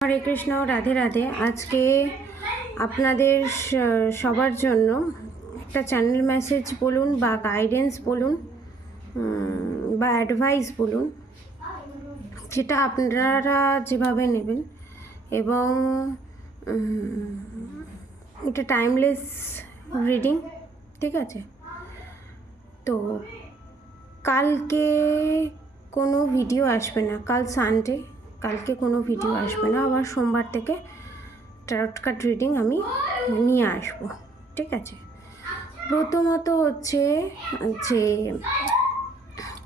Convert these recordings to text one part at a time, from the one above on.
হরে কৃষ্ণ, রাধে রাধে। আজকে আপনাদের সবার জন্য একটা চ্যানেল মেসেজ বলুন বা গাইডেন্স বলুন বা অ্যাডভাইস বলুন, যেটা আপনারা যেভাবে নেবেন। এবং এটা টাইমলেস রিডিং, ঠিক আছে? তো কালকে কোনো ভিডিও আসবে না, কাল সানডে, কালকে কোনো ভিডিও আসবে না। আবার সোমবার থেকে ট্যারট কার্ড রিডিং আমি নিয়ে আসবো, ঠিক আছে? প্রথমত হচ্ছে যে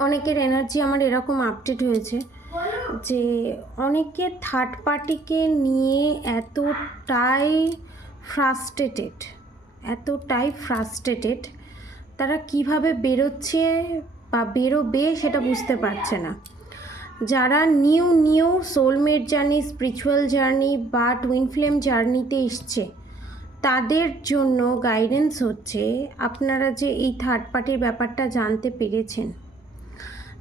অনেকের এনার্জি আমার এরকম আপডেট হয়েছে যে অনেকে থার্ড পার্টিকে নিয়ে এতটাই ফ্রাস্ট্রেটেড, তারা কিভাবে বেরোচ্ছে বা বেরোবে সেটা বুঝতে পারছে না। যারা new soulmate journey, spiritual journey বা টুইন ফ্লেম জার্নিতে এসছে, তাদের জন্য গাইডেন্স হচ্ছে আপনারা যে এই থার্ড পার্টির ব্যাপারটা জানতে পেরেছেন,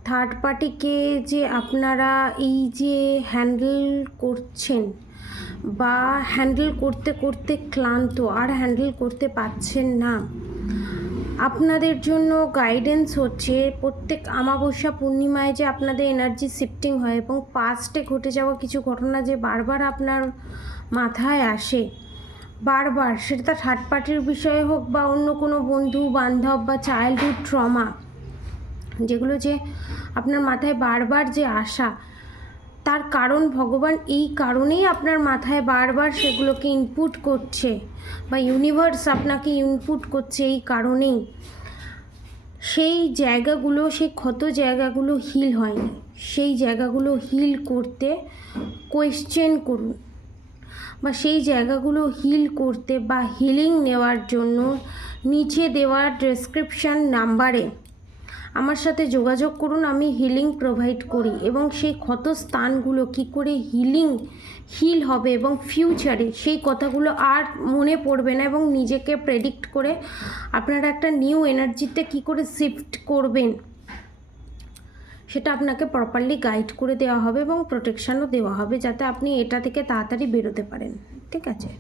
থার্ড পার্টিকে যে আপনারা এই যে হ্যান্ডেল করছেন বা হ্যান্ডেল করতে করতে ক্লান্ত, আর হ্যান্ডেল করতে পারছেন না, আপনাদের জন্য গাইডেন্স হচ্ছে প্রত্যেক অমাবস্যা পূর্ণিমায় যে আপনাদের এনার্জি শিফটিং হয় এবং পাস্টে ঘটে যাওয়া কিছু ঘটনা যে বারবার আপনার মাথায় আসে, বারবার, সেটা থার্ড পার্টির বিষয়ে হোক বা অন্য কোনো বন্ধু বান্ধব বা চাইল্ডহুড ট্রমা, যেগুলো যে আপনার মাথায় বারবার যে আসা, তার কারণ ভগবান এই কারণেই আপনার মাথায় বারবার সেগুলোকে ইনপুট করছে বা ইউনিভার্স আপনাকে ইনপুট করছে এই কারণেই। সেই জায়গাগুলো, সেই ক্ষত জায়গাগুলো হিল হয়নি, সেই জায়গাগুলো হিল করতে কোয়েশ্চেন করুন, বা সেই জায়গাগুলো হিল করতে বা হিলিং নেওয়ার জন্য নিচে দেওয়া ডেসক্রিপশান নাম্বারে আমার সাথে যোগাযোগ করুন। আমি হিলিং প্রোভাইড করি এবং সেই ক্ষত স্থানগুলো কী করে হিল হবে এবং ফিউচারে সেই কথাগুলো আর মনে পড়বে না, এবং নিজেকে প্রেডিক্ট করে আপনারা একটা নিউ এনার্জিতে কী করে শিফট করবেন সেটা আপনাকে প্রপারলি গাইড করে দেওয়া হবে এবং প্রোটেকশানও দেওয়া হবে, যাতে আপনি এটা থেকে তাড়াতাড়ি বেরোতে পারেন, ঠিক আছে?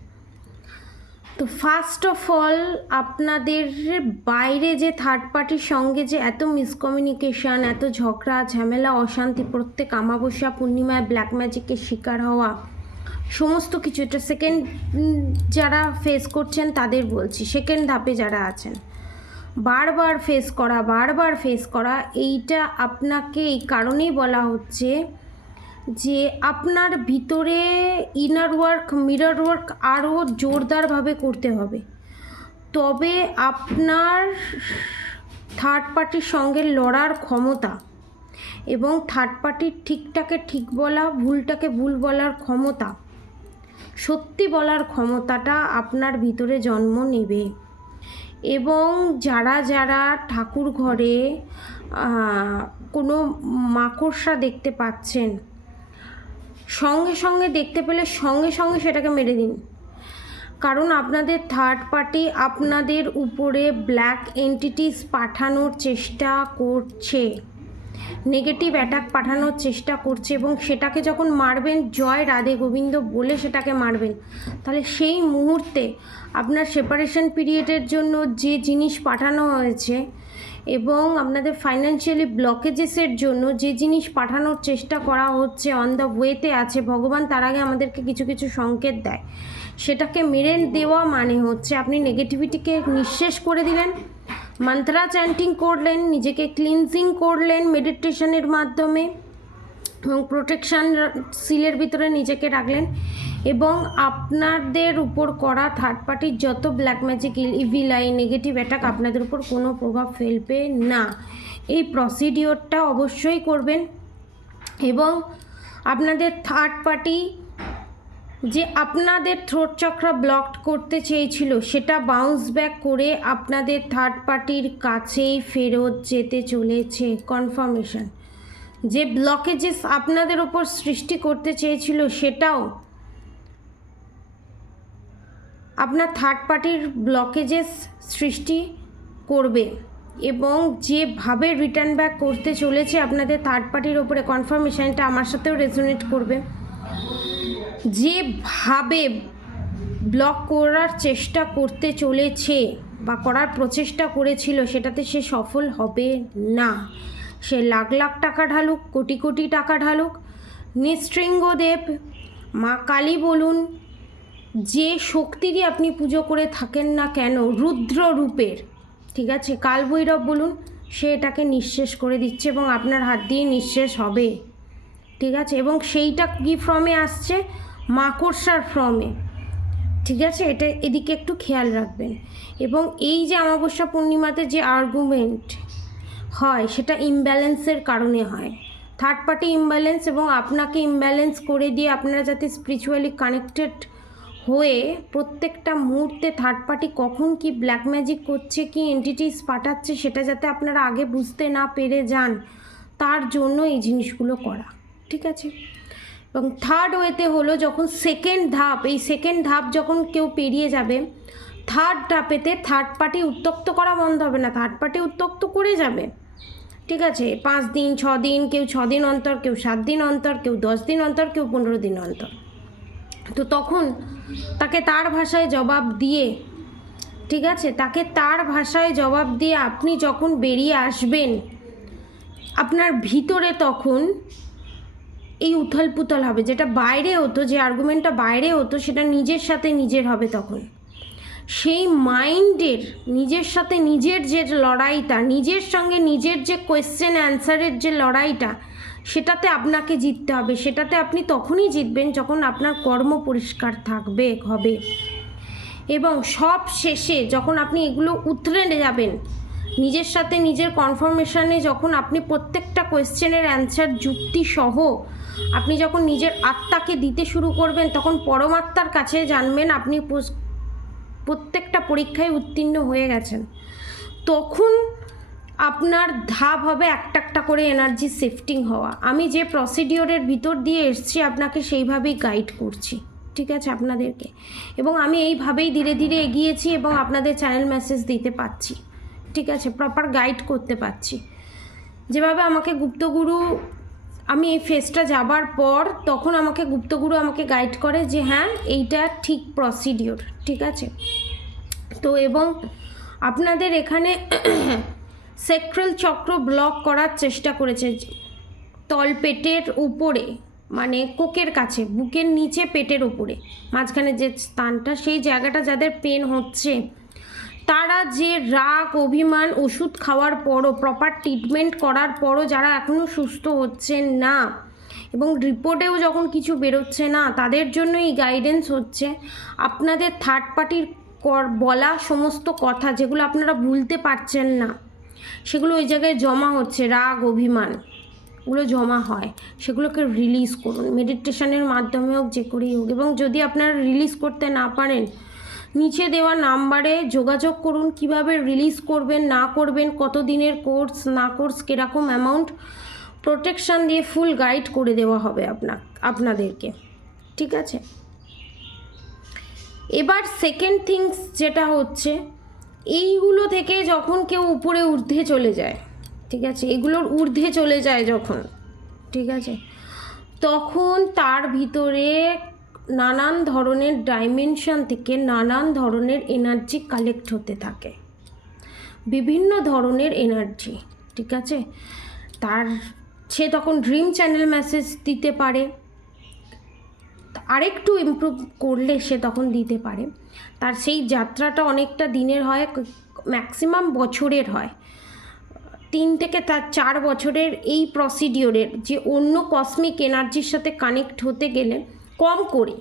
তো ফার্স্ট অফ অল, আপনাদের বাইরে যে থার্ড পার্টির সঙ্গে যে এত মিসকমিউনিকেশান, এত ঝগড়া ঝামেলা অশান্তি, প্রত্যেক অমাবস্যা পূর্ণিমায় ব্ল্যাক ম্যাজিকের শিকার হওয়া, সমস্ত কিছু, এটা সেকেন্ড যারা ফেস করছেন তাদের বলছি, সেকেন্ড ধাপে যারা আছেন, বারবার ফেস করা, এইটা আপনাকে এই কারণেই বলা হচ্ছে যে আপনার ভিতরে ইনার ওয়ার্ক, মিরর ওয়ার্ক আরও জোরদারভাবে করতে হবে। তবে আপনার থার্ড পার্টির সঙ্গে লড়ার ক্ষমতা এবং থার্ড পার্টির ঠিকটাকে ঠিক বলা, ভুলটাকে ভুল বলার ক্ষমতা, সত্যি বলার ক্ষমতাটা আপনার ভিতরে জন্ম নেবে। এবং যারা ঠাকুর ঘরে কোনো মাকড়সা দেখতে পাচ্ছেন, সঙ্গে দেখতে পেলে সঙ্গে সেটাকে মেরে দিন, কারণ আপনাদের থার্ড পার্টি আপনাদের উপরে ব্ল্যাক এন্টিটিস পাঠানোর চেষ্টা করছে, নেগেটিভ অ্যাটাক পাঠানোর চেষ্টা করছে, এবং সেটাকে যখন মারবেন জয় রাধে গোবিন্দ বলে সেটাকে মারবেন, তাহলে সেই মুহূর্তে আপনার সেপারেশন পিরিয়ডের জন্য যে জিনিস পাঠানো হয়েছে এবং আপনাদের ফাইন্যান্সিয়ালি ব্লকেজেসের জন্য যে জিনিস পাঠানোর চেষ্টা করা হচ্ছে, অন দ্য ওয়েতে আছে, ভগবান তার আগে আমাদেরকে কিছু সংকেত দেয়, সেটাকে মেরে দেওয়া মানে হচ্ছে আপনি নেগেটিভিটিকে নিঃশেষ করে দিলেন, মন্ত্রা চ্যান্টিং করলেন, নিজেকে ক্লিনজিং করলেন মেডিটেশনের মাধ্যমে এবং প্রোটেকশান সিলের ভিতরে নিজেকে রাখলেন, এবং আপনাদের উপর করা থার্ড পার্টির যত black magic, evil I, negative attack আপনাদের উপর কোনো প্রভাব ফেলবে না। এই প্রসিডিওরটা অবশ্যই করবেন। এবং আপনাদের থার্ড পার্টি যে আপনাদের থ্রোট চক্রা ব্লকড করতে চেয়েছিল, সেটা বাউন্স ব্যাক করে আপনাদের থার্ড পার্টির কাছেই ফেরত যেতে চলেছে। কনফার্মেশন, যে ব্লকেজেস আপনাদের ওপর সৃষ্টি করতে চেয়েছিল, সেটাও আপনার থার্ড পার্টির ব্লকেজেস সৃষ্টি করবে, এবং যেভাবে রিটার্ন ব্যাক করতে চলেছে আপনাদের থার্ড পার্টির ওপরে, কনফার্মেশনটা আমার সাথেও রেজোনেট করবে। যেভাবে ব্লক করার চেষ্টা করতে চলেছে বা করার প্রচেষ্টা করেছিল সেটাতে সে সফল হবে না। সে লাখ লাখ টাকা ঢালুক, কোটি কোটি টাকা ঢালুক, নৃসিংহদেব, মা কালী বলুন, যে শক্তিরই আপনি পুজো করে থাকেন না কেন, রুদ্র রূপের, ঠিক আছে, কালভৈরব বলুন, সে এটাকে নিঃশেষ করে দিচ্ছে এবং আপনার হাত দিয়ে নিঃশেষ হবে, ঠিক আছে। এবং সেইটা কী ফর্মে আসছে? মাকড়সার ফর্মে, ঠিক আছে। এটা এদিকে একটু খেয়াল রাখবেন। এবং এই যে অমাবস্যা পূর্ণিমাতে যে আর্গুমেন্ট হয় সেটা ইমব্যালেন্সের কারণে হয়, থার্ড পার্টি ইমব্যালেন্স, এবং আপনাকে ইমব্যালেন্স করে দিয়ে আপনারা যাতে স্পিরিচুয়ালি কানেক্টেড হয়ে প্রত্যেকটা মুহূর্তে থার্ড পার্টি কখন কি ব্ল্যাক ম্যাজিক করছে, কি এন্টিটিস পাঠাচ্ছে, সেটা যাতে আপনারা আগে বুঝতে না পেরে যান, তার জন্য এই জিনিসগুলো করা, ঠিক আছে। এবং থার্ড ওয়েতে হলো যখন সেকেন্ড ধাপ, এই সেকেন্ড ধাপ যখন কেউ পেরিয়ে যাবে, থার্ড ধাপেতে থার্ড পার্টি উত্ত্যক্ত করা বন্ধ হবে না, থার্ড পার্টি উত্ত্যক্ত করে যাবে, ঠিক আছে। 5 দিন 6 দিন, কেউ 6 দিন অন্তর, কেউ 7 দিন অন্তর, কেউ 10 দিন অন্তর, কেউ 15 দিন অন্তর। তো তখন তাকে তার ভাষায় জবাব দিয়ে, ঠিক আছে, তাকে তার ভাষায় জবাব দিয়ে আপনি যখন বেরিয়ে আসবেন, আপনার ভিতরে তখন এই উথাল পুথাল হবে, যেটা বাইরে হতো, যে আর্গুমেন্টটা বাইরে হতো সেটা নিজের সাথে নিজের হবে। তখন সেই মাইন্ডের নিজের সাথে নিজের যে লড়াইটা, নিজের সঙ্গে নিজের যে কোয়েশ্চেন অ্যান্সারের যে লড়াইটা, সেটাতে আপনাকে জিততে হবে। সেটাতে আপনি তখনই জিতবেন যখন আপনার কর্ম পরিষ্কার হবে। এবং সব শেষে যখন আপনি এগুলো উতরে যাবেন, নিজের সাথে নিজের কনফার্মেশনে যখন আপনি প্রত্যেকটা কোয়েশ্চেনের অ্যান্সার যুক্তি সহ আপনি যখন নিজের আত্মাকে দিতে শুরু করবেন, তখন পরমাত্মার কাছে জানবেন আপনি প্রত্যেকটা পরীক্ষায় উত্তীর্ণ হয়ে গেছেন। তখন আপনার ধাপ হবে একটা একটা করে এনার্জি শিফটিং হওয়া। আমি যে প্রসিডিওরের ভিতর দিয়ে এসেছি আপনাকে সেইভাবেই গাইড করছি, ঠিক আছে, আপনাদেরকে। এবং আমি এইভাবেই ধীরে ধীরে এগিয়েছি এবং আপনাদের চ্যানেল মেসেজ দিতে পারছি, ঠিক আছে, প্রপার গাইড করতে পারছি। যেভাবে আমাকে গুপ্তগুরু, আমি এই ফেজটা যাবার পর তখন আমাকে গুপ্তগুরু আমাকে গাইড করে যে হ্যাঁ এইটা ঠিক প্রসিডিওর, ঠিক আছে। তো এবং আপনাদের এখানে সেক্রাল চক্র ব্লক করার চেষ্টা করেছে, তলপেটের উপরে, মানে কোকের কাছে, বুকের নিচে পেটের উপরে মাঝখানে যে স্থানটা, সেই জায়গাটা যাদের পেন হচ্ছে, তারা যে রাগ অভিমান ওষুধ খাওয়ার পরও, প্রপার ট্রিটমেন্ট করার পরও যারা এখনও সুস্থ হচ্ছেন না এবং রিপোর্টেও যখন কিছু বেরোচ্ছে না, তাদের জন্য এই গাইডেন্স হচ্ছে। আপনাদের থার্ড পার্টির বলা সমস্ত কথা যেগুলো আপনারা ভুলতে পারছেন না, সেগুলো ওই জায়গায় জমা হচ্ছে, রাগ অভিমান ওগুলো জমা হয়, সেগুলোকে রিলিজ করুন মেডিটেশনের মাধ্যমে হোক, যে করেই হোক। এবং যদি আপনারা রিলিজ করতে না পারেন, নিচে দেওয়া নাম্বারে যোগাযোগ করুন, কিভাবে রিলিজ করবেন না করবেন, কত দিনের কোর্স না কোর্স, কীরকম অ্যামাউন্ট, প্রোটেকশান দিয়ে ফুল গাইড করে দেওয়া হবে আপনাদেরকে, ঠিক আছে। এবার সেকেন্ড থিংস যেটা হচ্ছে, এইগুলো থেকে যখন কেউ উপরে ঊর্ধ্বে চলে যায়, ঠিক আছে, এগুলোর ঊর্ধ্বে চলে যায় যখন, ঠিক আছে, তখন তার ভিতরে নানান ধরনের ডাইমেনশন থেকে নানান ধরনের এনার্জি কালেক্ট হতে থাকে, বিভিন্ন ধরনের এনার্জি, ঠিক আছে। সে তখন ড্রিম চ্যানেল মেসেজ দিতে পারে, আরেকটু ইমপ্রুভ করলে সে তখন দিতে পারে। তার সেই যাত্রাটা অনেকটা দিনের হয়, ম্যাক্সিমাম বছরের হয়, 3 থেকে 4 বছরের এই প্রসিডিওরের, যে অন্য কসমিক এনার্জির সাথে কানেক্ট হতে গেলে কম করে,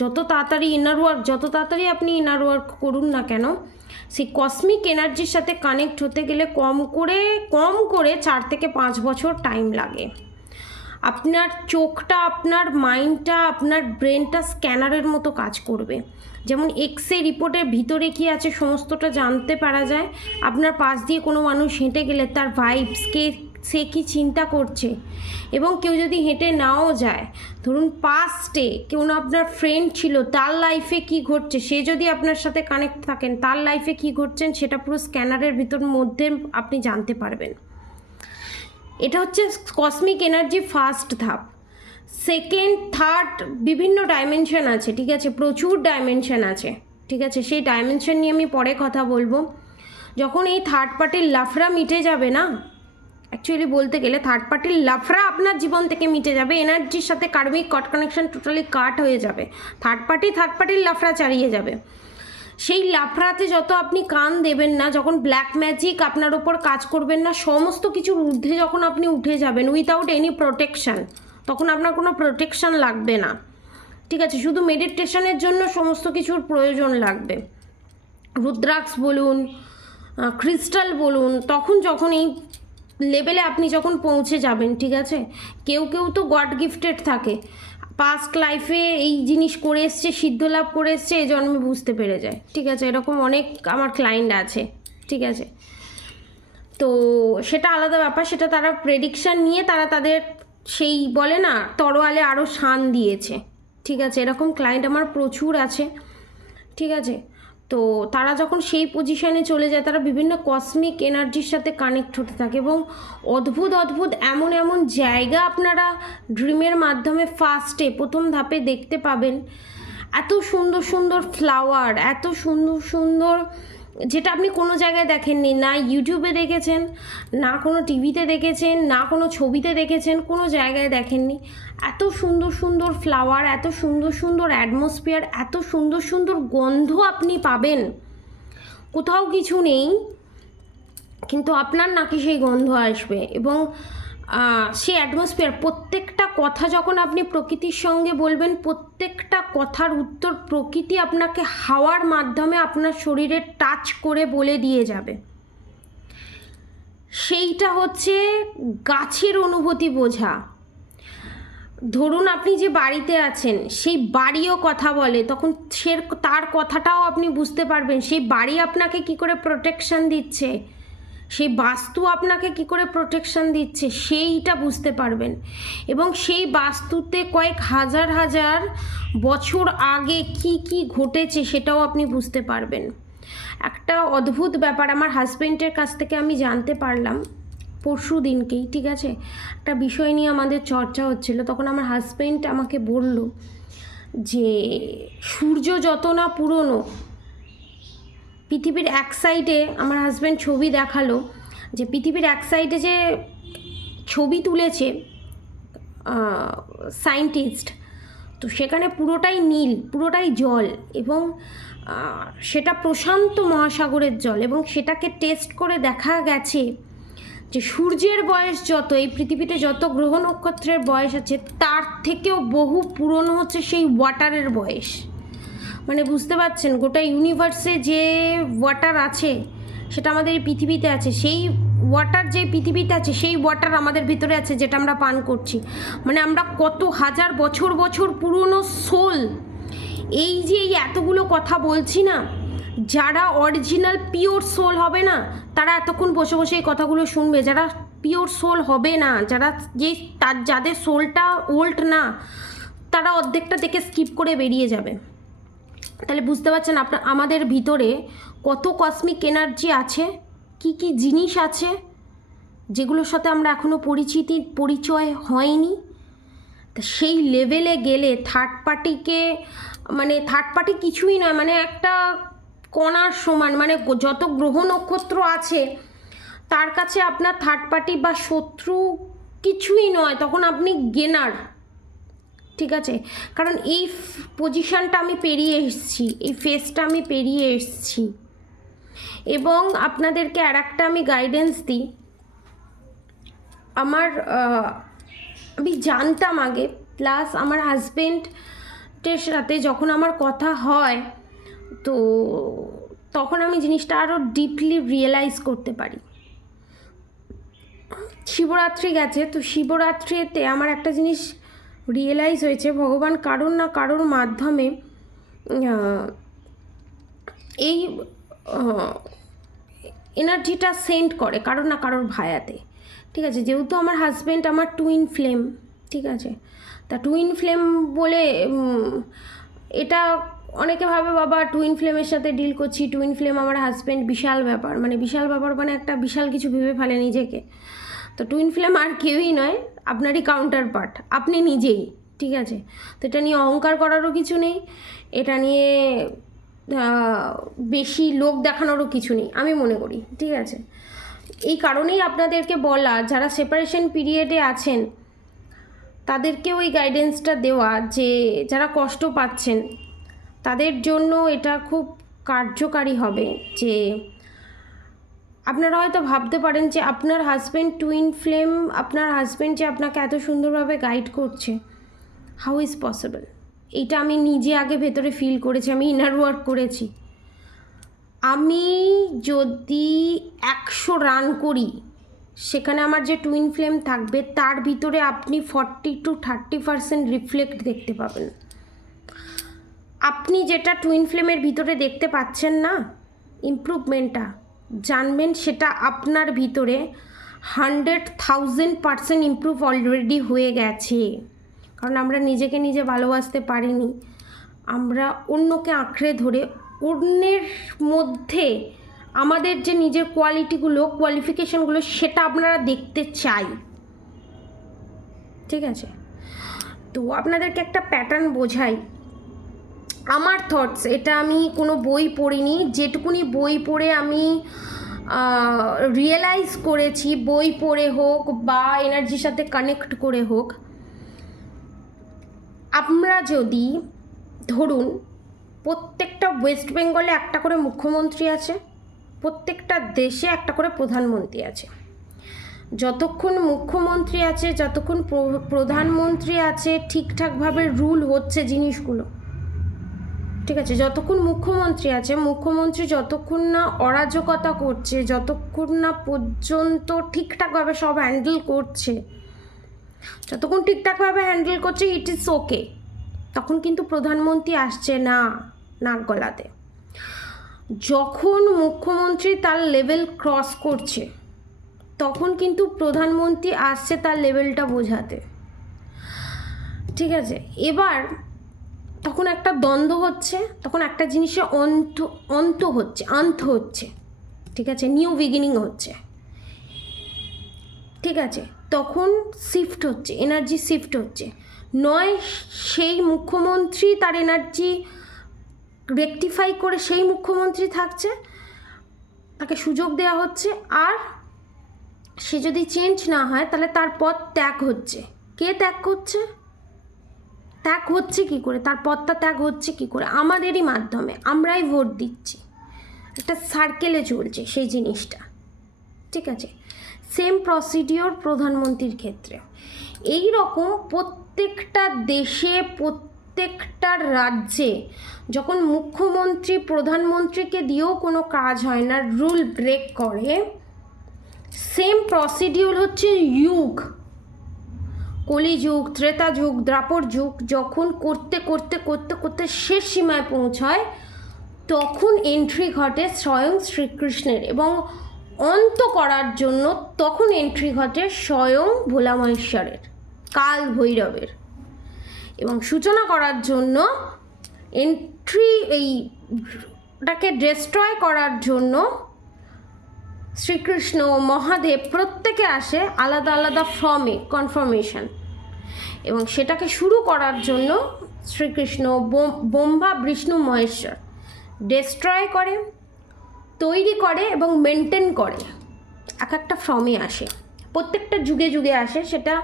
যত তাড়াতাড়ি ইনার ওয়ার্ক, যত তাড়াতাড়ি আপনি ইনার ওয়ার্ক করুন না কেন, সেই কসমিক এনার্জির সাথে কানেক্ট হতে গেলে কম করে 4 থেকে 5 বছর টাইম লাগে। আপনার চোখটা, আপনার মাইন্ডটা, আপনার ব্রেনটা স্ক্যানারের মতো কাজ করবে। যেমন এক্সরে রিপোর্টের ভিতরে কী আছে সমস্তটা জানতে পারা যায়। আপনার পাশ দিয়ে কোনো মানুষ হেঁটে গেলে তার ভাইবসকে, সে কী চিন্তা করছে, এবং কেউ যদি হেঁটে নাও যায়, ধরুন পাস্টে কেউ না আপনার ফ্রেন্ড ছিল, তার লাইফে কি ঘটছে, সে যদি আপনার সাথে কানেক্ট থাকেন, তার লাইফে কি ঘটছেন সেটা পুরো স্ক্যানারের ভিতর মধ্যে আপনি জানতে পারবেন। এটা হচ্ছে কসমিক এনার্জি ফার্স্ট ধাপ। সেকেন্ড থার্ড বিভিন্ন ডাইমেনশন আছে, ঠিক আছে, প্রচুর ডাইমেনশন আছে, ঠিক আছে, সেই ডাইমেনশন নিয়ে আমি পরে কথা বলবো। যখন এই থার্ড পার্টির লাফড়া মিটে যাবে না, অ্যাকচুয়ালি বলতে গেলে থার্ড পার্টির লাফড়া আপনার জীবন থেকে মিটে যাবে, এনার্জির সাথে কার্মিক কট কানেকশন টোটালি কাট হয়ে যাবে, থার্ড পার্টির লাফড়া চালিয়ে যাবে। সেই লাফড়াতে যত আপনি কান দেবেন না, যখন ব্ল্যাক ম্যাজিক আপনার ওপর কাজ করবেন না, সমস্ত কিছুর ঊর্ধ্বে যখন আপনি উঠে যাবেন উইথাউট এনি প্রোটেকশন, তখন আপনার কোনো প্রোটেকশন লাগবে না, ঠিক আছে, শুধু মেডিটেশনের জন্য সমস্ত কিছুর প্রয়োজন লাগবে, রুদ্রাক্ষ বলুন, ক্রিস্টাল বলুন, যখন এই লেভেলে আপনি যখন পৌঁছে যাবেন, ঠিক আছে, কেউ কেউ তো গড গিফটেড থাকে, পাস্ট লাইফে এই জিনিস করে এসছে, সিদ্ধ লাভ করে এসছে, এই জন্মে বুঝতে পেরে যায়, ঠিক আছে, এরকম অনেক আমার ক্লায়েন্ট আছে, ঠিক আছে, তো সেটা আলাদা ব্যাপার, সেটা তারা প্রেডিকশান নিয়ে তারা তাদের সেই বলে না তরোয়ালে আরও শান দিয়েছে, ঠিক আছে, এরকম ক্লায়েন্ট আমার প্রচুর আছে, ঠিক আছে, তো তারা যখন সেই পজিশানে চলে যায় তারা বিভিন্ন কসমিক এনার্জির সাথে কানেক্ট হতে থাকে এবং অদ্ভুত এমন জায়গা আপনারা ড্রিমের মাধ্যমে ফার্স্টে প্রথম ধাপে দেখতে পাবেন, এত সুন্দর ফ্লাওয়ার, এত সুন্দর যেটা আপনি কোনো জায়গায় দেখেননি, না ইউটিউবে দেখেছেন, না কোনো টিভিতে দেখেছেন, না কোনো ছবিতে দেখেছেন, কোনো জায়গায় দেখেননি, এত সুন্দর ফ্লাওয়ার, এত সুন্দর অ্যাটমসফিয়ার, এত সুন্দর গন্ধ আপনি পাবেন, কোথাও কিছু নেই কিন্তু আপনার নাকি সেই গন্ধ আসবে এবং সেই অ্যাটমসফিয়ার, প্রত্যেকটা কথা যখন আপনি প্রকৃতির সঙ্গে বলবেন, প্রত্যেকটা কথার উত্তর প্রকৃতি আপনাকে হাওয়ার মাধ্যমে আপনার শরীরে টাচ করে বলে দিয়ে যাবে, সেইটা হচ্ছে গাছের অনুভূতি বোঝা। ধরুন আপনি যে বাড়িতে আছেন সেই বাড়িও কথা বলে, তখন তার কথাটাও আপনি বুঝতে পারবেন, সেই বাড়ি আপনাকে কি করে প্রোটেকশন দিচ্ছে, সেই বাস্তু আপনাকে কি করে প্রোটেকশন দিচ্ছে সেইটা বুঝতে পারবেন এবং সেই বাস্তুতে কয়েক হাজার বছর আগে কি ঘটেছে সেটাও আপনি বুঝতে পারবেন। একটা অদ্ভুত ব্যাপার আমার হাজবেন্ডের কাছ থেকে আমি জানতে পারলাম পরশু দিনকেই, ঠিক আছে, একটা বিষয় নিয়ে আমাদের চর্চা হচ্ছিল, তখন আমার হাজবেন্ড আমাকে বলল যে সূর্য যত না পুরনো, পৃথিবীর এক সাইডে আমার হাজব্যান্ড ছবি দেখালো যে পৃথিবীর এক সাইডে যে ছবি তুলেছে সায়েন্টিস্ট, তো সেখানে পুরোটাই নীল, পুরোটাই জল এবং সেটা প্রশান্ত মহাসাগরের জল এবং সেটাকে টেস্ট করে দেখা গেছে যে সূর্যের বয়স যত, এই পৃথিবীতে যত গ্রহ নক্ষত্রের বয়স আছে তার থেকেও বহু পুরনো হচ্ছে সেই ওয়াটারের বয়স। মানে বুঝতে পারছেন, গোটা ইউনিভার্সে যে ওয়াটার আছে সেটা আমাদের এই পৃথিবীতে আছে, সেই ওয়াটার যে পৃথিবীতে আছে সেই ওয়াটার আমাদের ভিতরে আছে যেটা আমরা পান করছি। মানে আমরা কত হাজার বছর পুরনো সোল, এই যে এই এতগুলো কথা বলছি না, যারা অরিজিনাল পিওর সোল হবে না তারা এতক্ষণ বসে এই কথাগুলো শুনবে, যারা পিওর সোল হবে না, যাদের সোলটা ওল্ড না, তারা অর্ধেকটা থেকে স্কিপ করে বেরিয়ে যাবে। তাহলে বুঝতে পারছেন আমাদের ভিতরে কত কসমিক এনার্জি আছে, কি জিনিস আছে যেগুলোর সাথে আমরা এখনও পরিচয় হয়নি। তা সেই লেভেলে গেলে থার্ড পার্টি কিছুই নয়, মানে একটা কণার সমান, মানে যত গ্রহ নক্ষত্র আছে তার কাছে আপনার থার্ড পার্টি বা শত্রু কিছুই নয়, তখন আপনি গেনার, ঠিক আছে, কারণ এই পজিশানটা আমি পেরিয়ে এসেছি, এই ফেজটা আমি পেরিয়ে এসেছি। এবং আপনাদেরকে আর একটা আমি গাইডেন্স দিই, আমি জানতাম আগে, প্লাস আমার হাজবেন্ডের সাথে যখন আমার কথা হয় তো তখন আমি জিনিসটা আরও ডিপলি রিয়েলাইজ করতে পারি। শিবরাত্রি গেছে, তো শিবরাত্রিতে আমার একটা জিনিস রিয়েলাইজ হয়েছে, ভগবান কারোর না কারোর মাধ্যমে এই এনার্জিটা সেন্ড করে কারোর না কারোর ভায়াতে, ঠিক আছে, যেহেতু আমার হাজব্যান্ড আমার টুইন ফ্লেম, ঠিক আছে, তা টুইন ফ্লেম বলে এটা অনেকে ভাবে বাবা টুইন ফ্লেমের সাথে ডিল করছি, টুইন ফ্লেম আমার হাজব্যান্ড, বিশাল ব্যাপার মানে একটা বিশাল কিছু ভেবে ফেলে নিজেকে। তো টুইন ফ্লেম আর কেউই নয়, আপনারই কাউন্টার পার্ট, আপনি নিজেই। ঠিক আছে, তো এটা নিয়ে অহংকার করারও কিছু নেই, এটা নিয়ে বেশি লোক দেখানোরও কিছু নেই আমি মনে করি। ঠিক আছে, এই কারণেই আপনাদেরকে বলা, যারা সেপারেশন পিরিয়ডে আছেন তাদেরকে ওই গাইডেন্সটা দেওয়া, যে যারা কষ্ট পাচ্ছেন তাদের জন্য এটা খুব কার্যকারী হবে। যে আপনারা হয়তো ভাবতে পারেন যে আপনার হাজব্যান্ড টুইন ফ্লেম, আপনার হাজব্যান্ড যে আপনাকে এত সুন্দরভাবে গাইড করছে, হাউ ইজ পসিবল? এইটা আমি নিজে আগে ভেতরে ফিল করেছি, আমি ইনার ওয়ার্ক করেছি। আমি যদি 100 রান করি, সেখানে আমার যে টুইন ফ্লেম থাকবে তার ভিতরে আপনি 40 to 30% রিফ্লেক্ট দেখতে পাবেন। আপনি যেটা টুইন ফ্লেমের ভিতরে দেখতে পাচ্ছেন না, ইমপ্রুভমেন্টটা জানবেন, সেটা আপনার ভিতরে 100,000% ইমপ্রুভ অলরেডি হয়ে গেছে। কারণ আমরা নিজেকে নিজে ভালোবাসতে পারিনি, আমরা অন্যকে আঁকড়ে ধরে অন্যের মধ্যে আমাদের যে নিজের কোয়ালিটিগুলো, কোয়ালিফিকেশনগুলো, সেটা আপনারা দেখতে চাই। ঠিক আছে, তো আপনাদেরকে একটা প্যাটার্ন বোঝাই, আমার থটস, এটা আমি কোনো বই পড়িনি, যেটুকুনি বই পড়ে আমি রিয়েলাইজ করেছি, বই পড়ে হোক বা এনার্জির সাথে কানেক্ট করে হোক, আমরা যদি ধরুন প্রত্যেকটা ওয়েস্ট বেঙ্গলে একটা করে মুখ্যমন্ত্রী আছে, প্রত্যেকটা দেশে একটা করে প্রধানমন্ত্রী আছে, যতক্ষণ মুখ্যমন্ত্রী আছে, যতক্ষণ প্রধানমন্ত্রী আছে, ঠিকঠাকভাবে রুল হচ্ছে জিনিসগুলো। ঠিক আছে, যতক্ষণ মুখ্যমন্ত্রী আছে, মুখ্যমন্ত্রী যতক্ষণ না অরাজকতা করছে, যতক্ষণ না পর্যন্ত ঠিকঠাকভাবে সব হ্যান্ডেল করছে, যতক্ষণ ঠিকঠাকভাবে হ্যান্ডেল করছে, ইট ইজ ওকে, তখন কিন্তু প্রধানমন্ত্রী আসছে না নাক গলাতে। যখন মুখ্যমন্ত্রী তার লেভেল ক্রস করছে, তখন কিন্তু প্রধানমন্ত্রী আসছে তার লেভেলটা বোঝাতে। ঠিক আছে, এবার তখন একটা দ্বন্দ্ব হচ্ছে, তখন একটা জিনিসে অন্ত হচ্ছে। ঠিক আছে, নিউ বিগিনিং হচ্ছে। ঠিক আছে, তখন শিফট হচ্ছে, এনার্জি শিফট হচ্ছে। নয় সেই মুখ্যমন্ত্রী তার এনার্জি রেকটিফাই করে সেই মুখ্যমন্ত্রী থাকছে, তাকে সুযোগ দেওয়া হচ্ছে, আর সে যদি চেঞ্জ না হয় তাহলে তার পদ ত্যাগ হচ্ছে। কে ত্যাগ করছে? ত্যাগ হচ্ছে কী করে? তার পদটা ত্যাগ হচ্ছে কী করে? আমাদেরই মাধ্যমে, আমরাই ভোট দিচ্ছি, একটা সার্কেলে চলছে সেই জিনিসটা। ঠিক আছে, সেম প্রসিডিওর প্রধানমন্ত্রীর ক্ষেত্রে। এই রকম প্রত্যেকটা দেশে, প্রত্যেকটা রাজ্যে যখন মুখ্যমন্ত্রী প্রধানমন্ত্রীকে দিয়েও কোনো কাজ হয় না, রুল ব্রেক করে, সেম প্রসিডিওর হচ্ছে যুগ, কলিযুগ, ত্রেতা যুগ, দ্বাপর যুগ, যখন করতে করতে করতে করতে শেষ সীমায় পৌঁছায়, তখন এন্ট্রি ঘটে স্বয়ং শ্রীকৃষ্ণের, এবং অন্ত করার জন্য তখন এন্ট্রি ঘটে স্বয়ং ভোলা মহেশ্বরের, কাল ভৈরবের, এবং সূচনা করার জন্য এইটাকে ডিস্ট্রয় করার জন্য শ্রীকৃষ্ণ, মহাদেব প্রত্যেকে আসে আলাদা আলাদা ফর্মে, কনফার্মেশন, এবং সেটাকে শুরু করার জন্য শ্রীকৃষ্ণ, ব্রহ্মা, বিষ্ণু, মহেশ্বর ডিস্ট্রয় করে, তৈরি করে এবং মেনটেন করে, এক একটা ফর্মে আসে, প্রত্যেকটা যুগে যুগে আসে, সেটা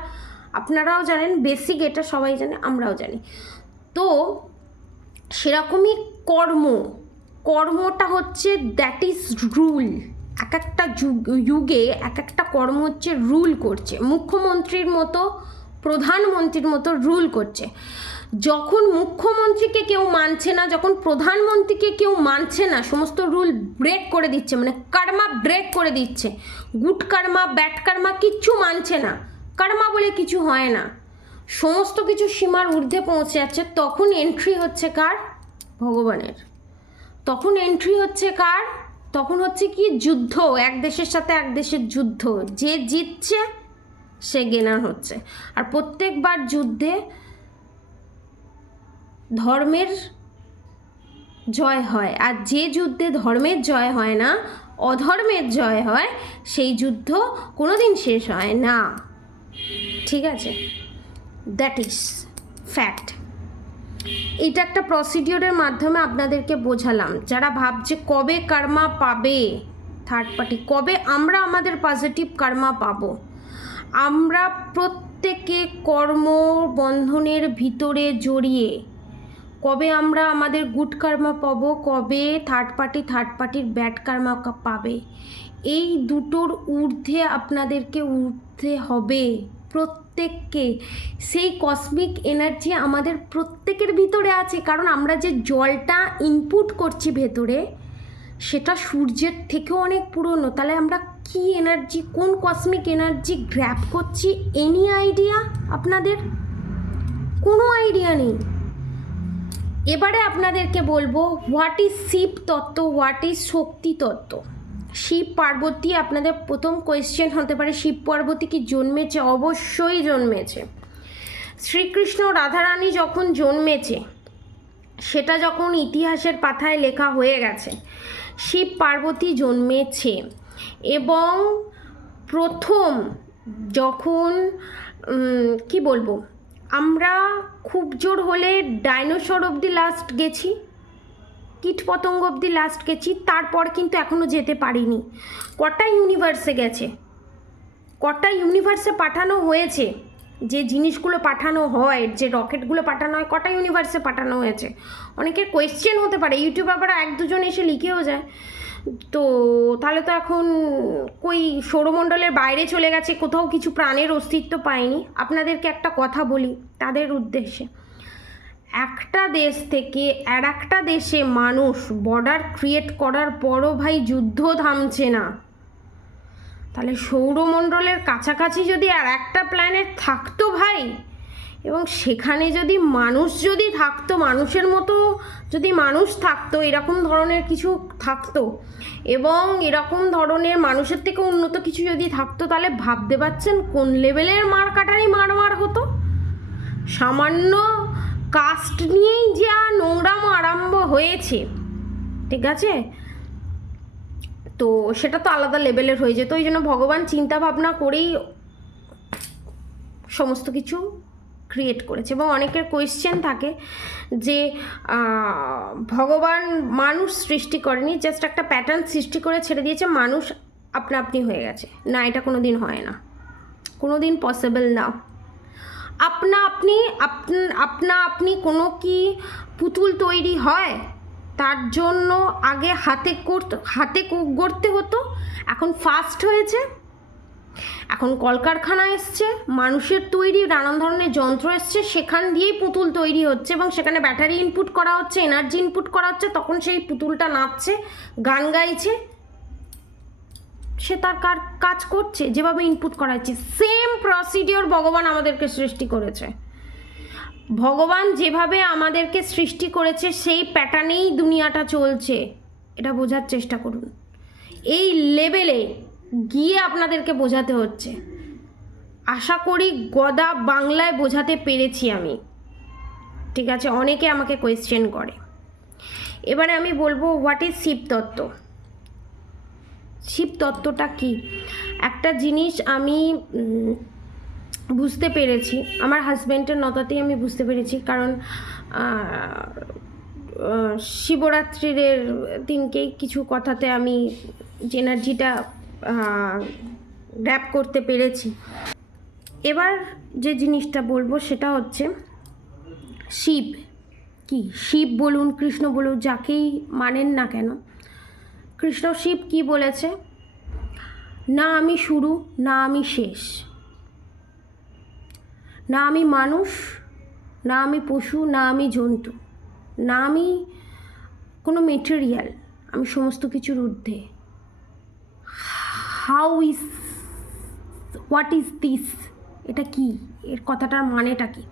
আপনারাও জানেন, বেসিক এটা সবাই জানে, আমরাও জানি। তো সেরকমই কর্মটা হচ্ছে দ্যাট ইজ রুল। এক একটা যুগে এক একটা কর্ম হচ্ছে রুল করছে, মুখ্যমন্ত্রীর মতো, প্রধানমন্ত্রীর মতো রুল করছে। যখন মুখ্যমন্ত্রীকে কেউ মানছে না, যখন প্রধানমন্ত্রীকে কেউ মানছে না, সমস্ত রুল ব্রেক করে দিচ্ছে, মানে কর্মা ব্রেক করে দিচ্ছে, গুড কর্মা, ব্যাড কর্মা কিচ্ছু মানছে না, কর্মা বলে কিছু হয় না, সমস্ত কিছু সীমার ঊর্ধ্বে পৌঁছে যাচ্ছে, তখন এন্ট্রি হচ্ছে কার? ভগবানের। তখন এন্ট্রি হচ্ছে কার? তখন হচ্ছে কি? যুদ্ধ, এক দেশের সাথে এক দেশের যুদ্ধ, যে জিতছে সে গেনার হচ্ছে। আর প্রত্যেকবার যুদ্ধে ধর্মের জয় হয়, আর যে যুদ্ধে ধর্মের জয় হয় না, অধর্মের জয় হয়, সেই যুদ্ধ কোনোদিন শেষ হয় না। ঠিক আছে, দ্যাট ইজ ফ্যাক্ট। এটা একটা প্রসিডিওরের মাধ্যমে আপনাদেরকে বোঝালাম। যারা ভাবছে কবে কার্মা পাবে থার্ড পার্টি, কবে আমরা আমাদের পজিটিভ কার্মা পাবো, আমরা প্রত্যেকে কর্মবন্ধনের ভিতরে জড়িয়ে কবে আমরা আমাদের গুড কার্মা পাবো, কবে থার্ড পার্টির ব্যাড কার্মা পাবে, এই দুটোর ঊর্ধ্বে আপনাদেরকে উঠতে হবে প্রত্যেককে। সেই কসমিক এনার্জি আমাদের প্রত্যেকের ভিতরে আছে, কারণ আমরা যে জলটা ইনপুট করছি ভেতরে সেটা সূর্যের থেকেও অনেক পুরনো। তাহলে আমরা কি এনার্জি, কোন কসমিক এনার্জি গ্র্যাব করছি, এনি আইডিয়া আপনাদের? কোনো আইডিয়া নেই। এবারে আপনাদেরকে বলবো হোয়াট ইজ শিব তত্ত্ব, হোয়াট ইজ শক্তি তত্ত্ব। শিব পার্বতী, আপনাদের প্রথম কোয়েশ্চেন হতে পারে শিব পার্বতী কি জন্মেছে? অবশ্যই জন্মেছে। শ্রীকৃষ্ণ রাধারানী যখন জন্মেছে সেটা যখন ইতিহাসের পাতায় লেখা হয়ে গেছে, শিব পার্বতী জন্মেছে। এবং প্রথম যখন কি বলবো, আমরা খুব জোর হলে ডাইনোসর অবধি লাস্ট গেছি, কীট পতঙ্গ অবধি লাস্ট গেছি, তারপর কিন্তু এখনও যেতে পারিনি। কটা ইউনিভার্সে গেছে, কটা ইউনিভার্সে পাঠানো হয়েছে, যে জিনিসগুলো পাঠানো হয়, যে রকেটগুলো পাঠানো হয়, কটা ইউনিভার্সে পাঠানো হয়েছে? অনেকের কোয়েশ্চেন হতে পারে, ইউটিউব আবার এক দুজন এসে লিখেও যায়, তো তাহলে তো এখন কই সৌরমণ্ডলের বাইরে চলে গেছে, কোথাও কিছু প্রাণের অস্তিত্ব পায়নি। আপনাদেরকে একটা কথা বলি তাদের উদ্দেশ্যে, একটা দেশ থেকে আর একটা দেশে মানুষ বর্ডার ক্রিয়েট করার পরও ভাই যুদ্ধ থামছে না। তাহলে সৌরমণ্ডলের কাছাকাছি যদি আর একটা প্ল্যানেট থাকতো ভাই, এবং সেখানে যদি মানুষ যদি থাকতো, মানুষের মতো যদি মানুষ থাকতো, এরকম ধরনের কিছু থাকতো, এবং এরকম ধরনের মানুষের থেকে উন্নত কিছু যদি থাকতো, তাহলে ভাবতে পারছেন কোন লেভেলের মার কাটারি মার হতো। সামান্য কাস্ট নিয়েই যা নোংরাম আরম্ভ হয়েছে, ঠিক আছে, তো সেটা তো আলাদা লেভেলের হয়ে যেত। ওই জন্য ভগবান চিন্তা ভাবনা করেই সমস্ত কিছু ক্রিয়েট করেছে। এবং অনেকের কোয়েশ্চেন থাকে যে ভগবান মানুষ সৃষ্টি করেনি, জাস্ট একটা প্যাটার্ন সৃষ্টি করে ছেড়ে দিয়েছে, মানুষ আপনা আপনি হয়ে গেছে। না, এটা কোনো দিন হয় না, কোনো দিন পসিবল না। আপনা আপনি কোনো কি পুতুল তৈরি হয়? তার জন্য আগে হাতে গড়তে হতো, এখন ফাস্ট হয়েছে, এখন কলকারখানা এসছে, মানুষের তৈরি নানান ধরনের যন্ত্র এসছে, সেখান দিয়েই পুতুল তৈরি হচ্ছে, এবং সেখানে ব্যাটারি ইনপুট করা হচ্ছে, এনার্জি ইনপুট করা হচ্ছে, তখন সেই পুতুলটা নাচছে, গান গাইছে, সে তার কাজ করছে যেভাবে ইনপুট করা হচ্ছে। সেম প্রসিডিওর ভগবান আমাদেরকে সৃষ্টি করেছে। ভগবান যেভাবে আমাদেরকে সৃষ্টি করেছে সেই প্যাটার্নেই দুনিয়াটা চলছে, এটা বোঝার চেষ্টা করুন। এই লেভেলে গিয়ে আপনাদেরকে বোঝাতে হচ্ছে। আশা করি গদা বাংলায় বোঝাতে পেরেছি আমি, ঠিক আছে? অনেকে আমাকে কোয়েশ্চেন করে। এবারে আমি বলবো হোয়াট ইজ শিব তত্ত্ব। শিব তত্ত্বটা কি? একটা জিনিস আমি বুঝতে পেরেছি, আমার হাজব্যান্ডের নতাতেই আমি বুঝতে পেরেছি, কারণ শিবরাত্রির দিনকেই কিছু কথাতে আমি এনার্জিটা গ্র্যাব করতে পেরেছি। এবার যে জিনিসটা বলবো সেটা হচ্ছে শিব কি, শিব বলুন কৃষ্ণ বলুন, যাকেই মানেন না কেন, কৃষ্ণ শিব কি বলেছে? না আমি শুরু, না আমি শেষ, না আমি মানুষ, না আমি পশু, না আমি জন্তু, না আমি কোনো মেটেরিয়াল, আমি সমস্ত কিছুর ঊর্ধ্বে। What is this? এটা কি, এর কথাটার মানেটা কি?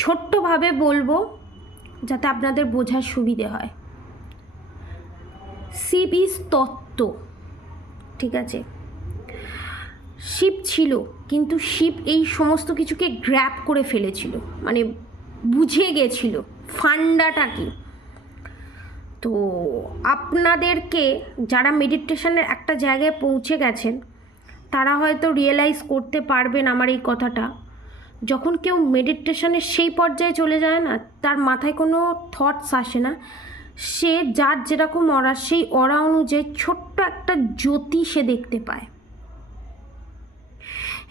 ছোট্টভাবে বলবো যাতে আপনাদের বোঝার সুবিধে হয়। শিব ইজ তত্ত্ব, ঠিক আছে? শিব ছিল, কিন্তু শিব এই সমস্ত কিছুকে গ্র্যাব করে ফেলেছিল, মানে বুঝে গেছিল ফান্ডাটা কি। তো আপনাদেরকে যারা মেডিটেশনের একটা জায়গায় পৌঁছে গেছেন তারা হয়তো রিয়েলাইজ করতে পারবেন আমার এই কথাটা। যখন কেউ মেডিটেশনের সেই পর্যায়ে চলে যায় না, তার মাথায় কোনো থটস আসে না, সে যার যেরকম অরা সেই অরা অনুযায়ী ছোট্ট একটা জ্যোতি সে দেখতে পায়,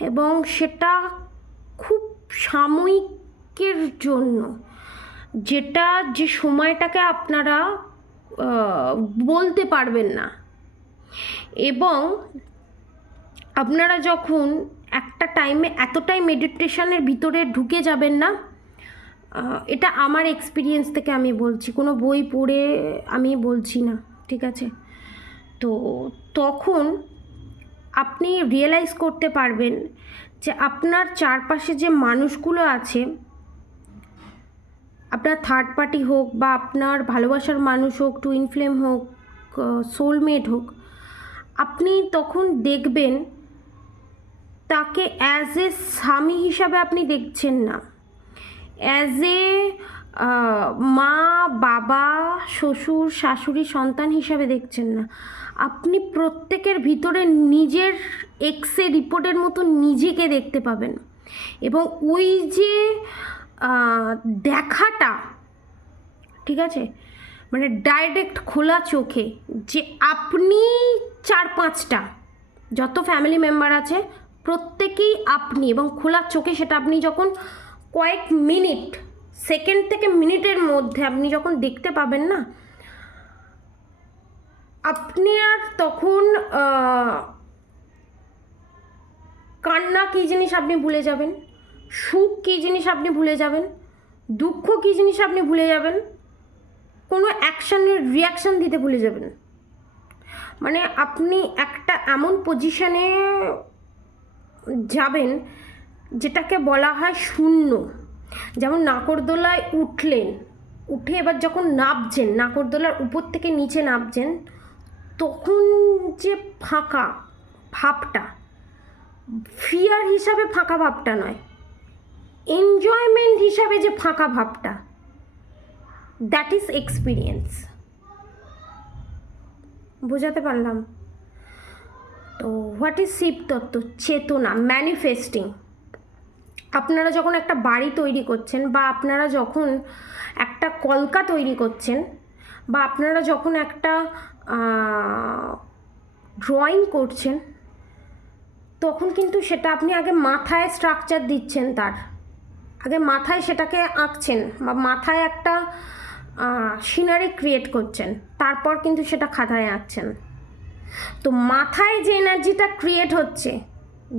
এবং সেটা খুব সাময়িকের জন্য, যেটা যে সময়টাকে আপনারা বলতে পারবেন না। এবং আপনারা যখন একটা টাইমে এতটাই মেডিটেশনের ভিতরে ঢুকে যাবেন না, এটা আমার এক্সপিরিয়েন্স থেকে আমি বলছি, কোনো বই পড়ে আমি বলছি না, ঠিক আছে? তো তখন আপনি রিয়েলাইজ করতে পারবেন যে আপনার চারপাশে যে মানুষগুলো আছে, আপনার থার্ড পার্টি হোক বা আপনার ভালোবাসার মানুষ হোক, টুইন ফ্লেম হোক, সোলমেট হোক, আপনি তখন দেখবেন তাকে অ্যাজ এ স্বামী হিসাবে আপনি দেখছেন না, অ্যাজ এ মা, বাবা, শ্বশুর, শাশুড়ি, সন্তান হিসাবে দেখছেন না। আপনি প্রত্যেকের ভিতরে নিজের এক্সরে রিপোর্টের মতো নিজেকে দেখতে পাবেন, এবং ওই যে দেখাটা, ঠিক আছে, মানে ডাইরেক্ট খোলা চোখে যে আপনি 4-5টা যত ফ্যামিলি মেম্বার আছে প্রত্যেকেই আপনি, এবং খোলা চোখে সেটা আপনি যখন কয়েক মিনিট, সেকেন্ড থেকে মিনিটের মধ্যে আপনি যখন দেখতে পাবেন না, আপনি আর তখন কান্না কী জিনিস আপনি ভুলে যাবেন, সুখ কী জিনিস আপনি ভুলে যাবেন, দুঃখ কী জিনিস আপনি ভুলে যাবেন, কোনো অ্যাকশানের রিয়াকশান দিতে ভুলে যাবেন। মানে আপনি একটা এমন পজিশানে যাবেন যেটাকে বলা হয় শূন্য। যেমন নাগরদোলায় উঠলেন, উঠে এবার যখন নামছেন, নাগরদোলার উপর থেকে নিচে নামছেন, তখন যে ফাঁকা ভাবটা, ফিয়ার হিসাবে ফাঁকা ভাবটা নয়, এনজয়মেন্ট হিসাবে যে ফাঁকা ভাবটা, দ্যাট ইজ এক্সপিরিয়েন্স। বোঝাতে পারলাম? তো হোয়াট ইজ শিব তত্ত্ব? চেতনা, ম্যানিফেস্টিং। আপনারা যখন একটা বাড়ি তৈরি করছেন, বা আপনারা যখন একটা কলকা তৈরি করছেন, বা আপনারা যখন একটা ড্রয়িং করছেন, তখন কিন্তু সেটা আপনি আগে মাথায় স্ট্রাকচার দিচ্ছেন, তার আগে মাথায় সেটাকে আঁকছেন, বা মাথায় একটা সিনারি ক্রিয়েট করছেন, তারপর কিন্তু সেটা খাতায় আঁকছেন। তো মাথায় যে এনার্জিটা ক্রিয়েট হচ্ছে,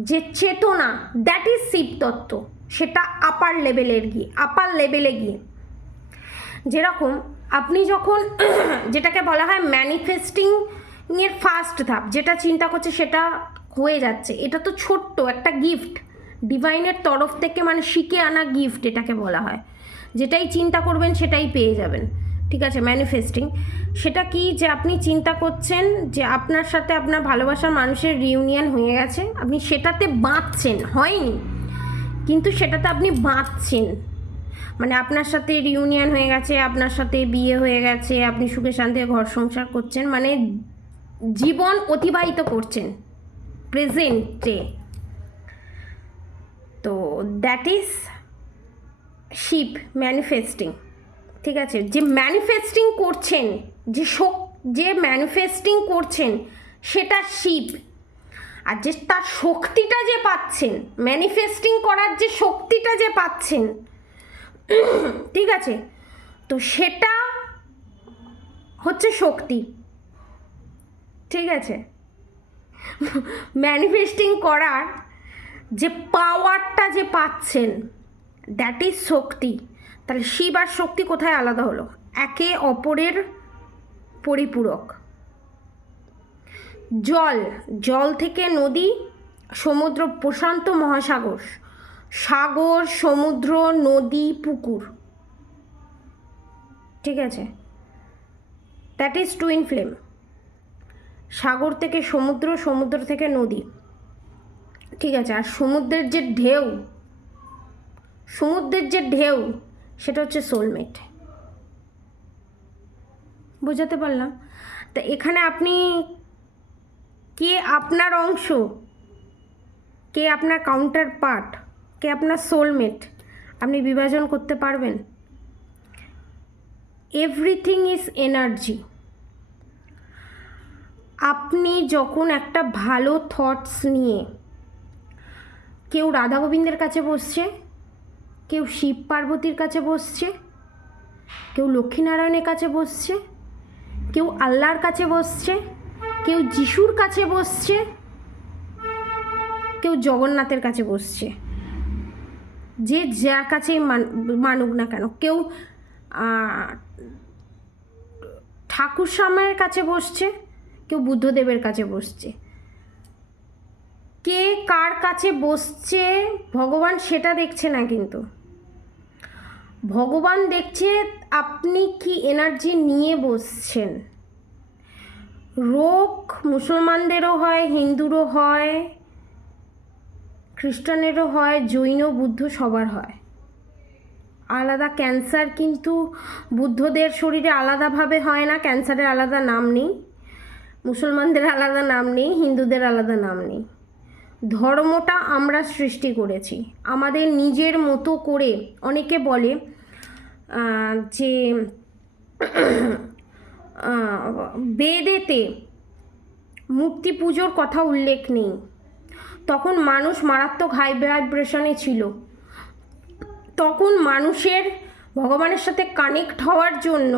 যে চেতনা, দ্যাট ইজ শিব তত্ত্ব। সেটা আপার লেভেলে গিয়ে যেরকম আপনি যখন যেটাকে বলা হয় ম্যানিফেস্টিং এর ফার্স্ট ধাপ, যেটা চিন্তা করছে সেটা হয়ে যাচ্ছে, এটা তো ছোট্ট একটা গিফট ডিভাইনের তরফ থেকে, মানে শিখে আনা গিফট এটাকে বলা হয়। যেটাই চিন্তা করবেন সেটাই পেয়ে যাবেন, ঠিক আছে? ম্যানিফেস্টিং সেটা কি, যে আপনি চিন্তা করছেন যে আপনার সাথে আপনার ভালোবাসার মানুষের রিউনিয়ন হয়ে গেছে, আপনি সেটাতে বাঁধছেন, হয়নি কিন্তু সেটাতে আপনি বাঁধছেন, মানে আপনার সাথে রিউনিয়ন হয়ে গেছে, আপনার সাথে বিয়ে হয়ে গেছে, আপনি সুখে শান্তিতে ঘর সংসার করছেন, মানে জীবন অতিবাহিত করছেন প্রেজেন্টে। তো দ্যাট ইজ শিব ম্যানিফেস্টিং, ঠিক আছে? যে ম্যানিফেস্টিং করছেন, যে ম্যানিফেস্টিং করছেন সেটা শিব, আর যে তার শক্তিটা যে পাচ্ছেন, ম্যানিফেস্টিং করার যে শক্তিটা যে পাচ্ছেন, ঠিক আছে, তো সেটা হচ্ছে শক্তি, ঠিক আছে? ম্যানিফেস্টিং করার যে পাওয়ারটা যে পাচ্ছেন, দ্যাট ইজ শক্তি। তাহলে শিব আর শক্তি কোথায় আলাদা হলো? একে অপরের পরিপূরক। জল থেকে নদী, সমুদ্র, প্রশান্ত মহাসাগর, সাগর, সমুদ্র, নদী, পুকুর, ঠিক আছে? That is twin flame. সাগর থেকে সমুদ্র, সমুদ্র থেকে নদী, ঠিক আছে? আর সমুদ্রের যে ঢেউ সেটা হচ্ছে সোলমেট। বোঝাতে পারলাম? তা এখানে আপনি কে আপনার অংশ, কে আপনার কাউন্টার পার্ট, কে আপনার সোলমেট, আপনি বিভাজন করতে পারবেন? Everything is energy. আপনি যখন একটা ভালো থটস নিয়ে, কেউ রাধা গোবিন্দের কাছে বসছে, কেউ শিব পার্বতীর কাছে বসছে, কেউ লক্ষ্মীনারায়ণের কাছে বসছে, কেউ আল্লাহর কাছে বসছে, কেউ যিশুর কাছে বসছে, কেউ জগন্নাথের কাছে বসছে, যে যার কাছেই মানুক না কেন, কেউ ঠাকুর সামায়ের কাছে বসছে, কেউ বুদ্ধদেবের কাছে বসছে। কে কার কাছে বসছে ভগবান সেটা দেখছে না, কিন্তু ভগবান দেখছে আপনি কি এনার্জি নিয়ে বসছেন। রোগ মুসলমানদেরও হয়, হিন্দুরও হয়, খ্রিস্টানেরও হয়, জৈন বুদ্ধ সবার হয় আলাদা। ক্যান্সার কিন্তু বুদ্ধদের শরীরে আলাদাভাবে হয় না, ক্যান্সারের আলাদা নাম নেই, মুসলমানদের আলাদা নাম নেই, হিন্দুদের আলাদা নাম নেই। ধর্মটা আমরা সৃষ্টি করেছি আমাদের নিজের মতো করে। অনেকে বলে যে বেদেতে মূর্তি পুজোর কথা উল্লেখ নেই, তখন মানুষ মারাত্মক হাই ভাইব্রেশনে ছিল, তখন মানুষের ভগবানের সাথে কানেক্ট হওয়ার জন্য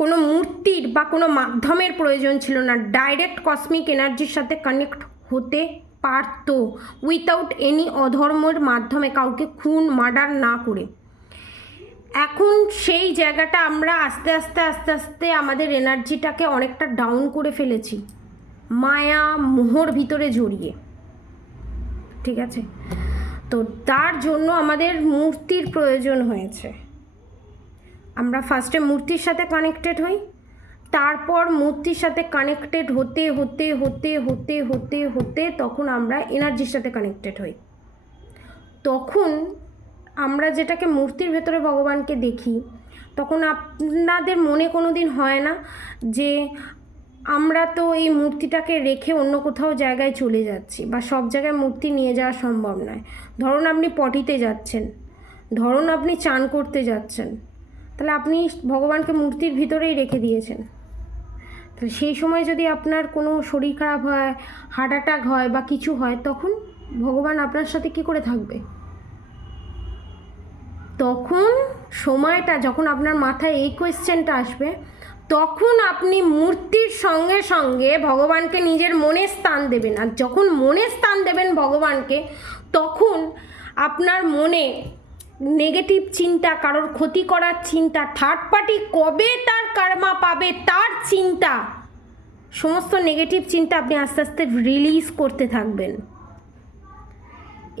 কোনো মূর্তির বা কোনো মাধ্যমের প্রয়োজন ছিল না, ডাইরেক্ট কসমিক এনার্জির সাথে কানেক্ট হতে পারত উইথাউট এনি অধর্মের মাধ্যমে, কাউকে খুন মার্ডার না করে। এখন সেই জায়গাটা আমরা আস্তে আস্তে আস্তে আস্তে আমাদের এনার্জিটাকে অনেকটা ডাউন করে ফেলেছি, মায়া মোহর ভিতরে জড়িয়ে। ঠিক আছে, তো তার জন্য আমাদের মূর্তির প্রয়োজন হয়েছে। আমরা ফার্স্টে মূর্তির সাথে কানেক্টেড হই, তারপর মূর্তির সাথে কানেক্টেড হতে হতে হতে হতে হতে হতে তখন আমরা এনার্জির সাথে কানেক্টেড হই। তখন আমরা যেটাকে মূর্তির ভেতরে ভগবানকে দেখি, তখন আপনাদের মনে কোনো দিন হয় না যে আমরা তো এই মূর্তিটাকে রেখে অন্য কোথাও জায়গায় চলে যাচ্ছি, বা সব জায়গায় মূর্তি নিয়ে যাওয়া সম্ভব নয়। ধরুন আপনি পটিতে যাচ্ছেন, ধরুন আপনি চান করতে যাচ্ছেন, তাহলে আপনি ভগবানকে মূর্তির ভিতরেই রেখে দিয়েছেন। তাহলে সেই সময় যদি আপনার কোনো শরীর খারাপ হয়, হার্ট অ্যাটাক হয় বা কিছু হয়, তখন ভগবান আপনার সাথে কী করে থাকবে? তখন সময়টা যখন আপনার মাথায় এই কোয়েশ্চেনটা আসবে, তখন আপনি মূর্তির সঙ্গে সঙ্গে ভগবানকে নিজের মনে স্থান দেবেন। আর যখন মনে স্থান দেবেন ভগবানকে, তখন আপনার মনে নেগেটিভ চিন্তা, কারোর ক্ষতি করার চিন্তা, থার্ড পার্টি কবে তার কার্মা পাবে তার চিন্তা, সমস্ত নেগেটিভ চিন্তা আপনি আস্তে আস্তে রিলিজ করতে থাকবেন।